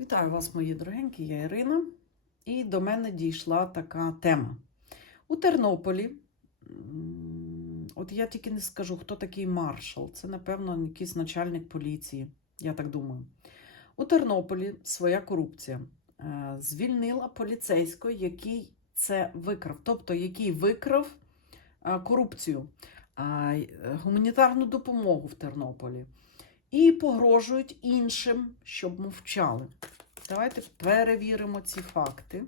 Вітаю вас, мої дорогенькі, я Ірина. І до мене дійшла така тема. У Тернополі, от я тільки не скажу, хто такий маршал. Це, напевно, якийсь начальник поліції, я так думаю. У Тернополі своя корупція. Е, Звільнила поліцейського, який це викрав, тобто який викрав е, корупцію, е, гуманітарну допомогу в Тернополі. І погрожують іншим, щоб мовчали. Давайте перевіримо ці факти.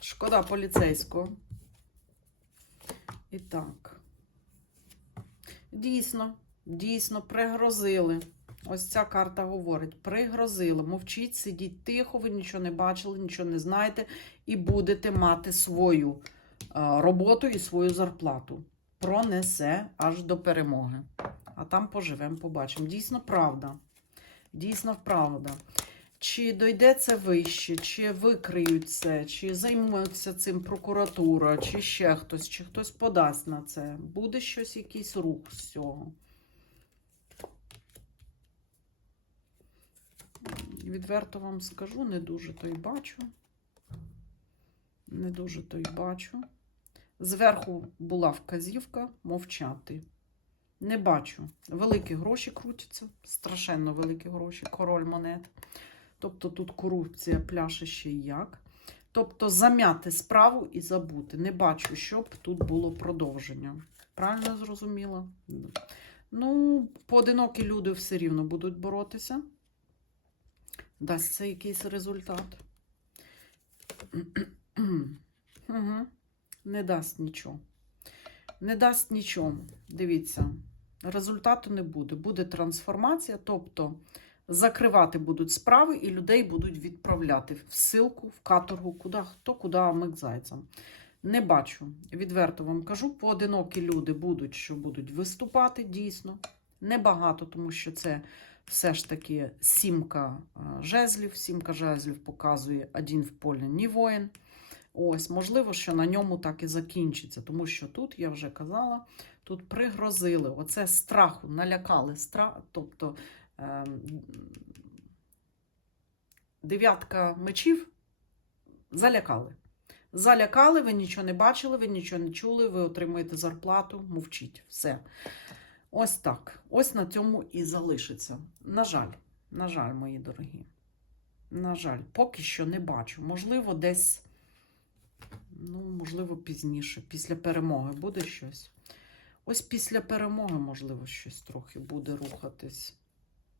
Шкода поліцейського. І так. Дійсно, дійсно, пригрозили. Ось ця карта говорить: пригрозили. Мовчіть, сидіть тихо, ви нічого не бачили, нічого не знаєте, і будете мати свою е, роботу і свою зарплату. Пронесе аж до перемоги. А там поживемо, побачимо. Дійсно, правда. Дійсно, правда. Чи дойде це вище, чи викриють це, чи займуться цим прокуратура, чи ще хтось, чи хтось подасть на це. Буде щось, якийсь рух з цього. Відверто вам скажу, не дуже то й бачу. Не дуже то й бачу. Зверху була вказівка мовчати. Не бачу. Великі гроші крутяться, страшенно великі гроші, король монет. Тобто тут корупція пляше ще й як. Тобто зам'яти справу і забути. Не бачу, щоб тут було продовження. Правильно зрозуміла? Ну, поодинокі люди все рівно будуть боротися. Дасть це якийсь результат. Угу. Не дасть нічого. Не дасть нічого. Дивіться, результату не буде. Буде трансформація, тобто закривати будуть справи і людей будуть відправляти в ссилку, в каторгу, куди, хто куди зайцем. Не бачу. Відверто вам кажу, поодинокі люди будуть, що будуть виступати дійсно. Небагато, тому що це все ж таки сімка е, жезлів. Сімка жезлів показує один в полі ні воїн. Ось, можливо, що на ньому так і закінчиться, тому що тут, я вже казала, тут пригрозили. Оце страху, налякали страх, тобто е, дев'ятка мечів залякали. Залякали, ви нічого не бачили, ви нічого не чули, ви отримуєте зарплату, мовчіть. Все. Ось так. Ось на цьому і залишиться. На жаль, на жаль, мої дорогі. На жаль, поки що не бачу. Можливо, десь. Ну, можливо, пізніше, після перемоги буде щось. Ось після перемоги, можливо, щось трохи буде рухатись.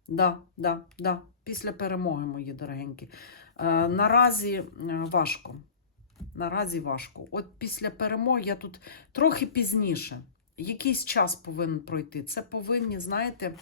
Да, да, да, після перемоги, мої дорогенькі. Е, наразі е, важко. Наразі важко. От після перемоги я тут трохи пізніше. Якийсь час повинен пройти. Це повинні, знаєте,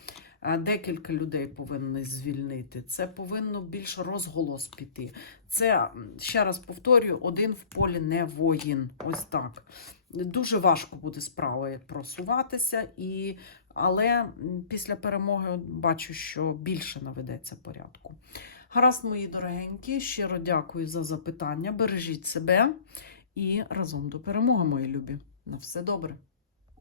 декілька людей повинні звільнити. Це повинно більше розголос піти. Це, ще раз повторюю, один в полі не воїн. Ось так. Дуже важко буде справою просуватися, і... але після перемоги бачу, що більше наведеться порядку. Гаразд, мої дорогенькі, щиро дякую за запитання. Бережіть себе і разом до перемоги, мої любі. На все добре.